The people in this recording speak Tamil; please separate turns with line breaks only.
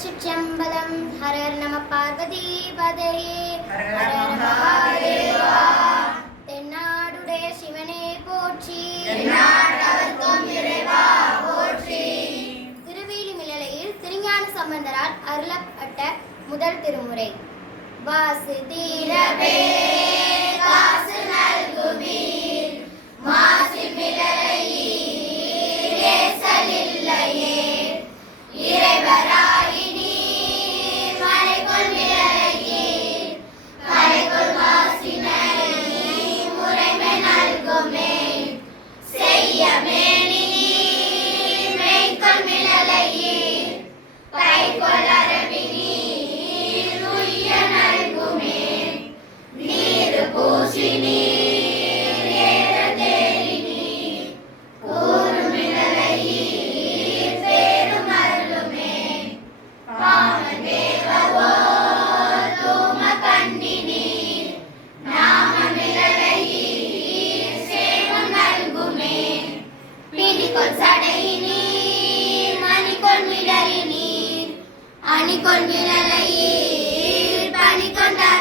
திருச்சிற்றம்பலம் ஹரர் நம பார்வதி பதையே
ஹர ஹர மகாதேவா.
தென்னாடுடைய சிவனே போற்றி
இறைவா போற்றி.
திருவேலிமிழலையில் திருஞான சம்பந்தரால் அருளப்பட்ட முதல் திருமுறை வாசு தீரவே காசு செய்ய மேனி மெய்க்குள் மிளலையே சடையினீர் மணிக்கொள் மிளறினீர் அணிக்கொள் மிளலையீர் பணிக்கொண்டருளுமே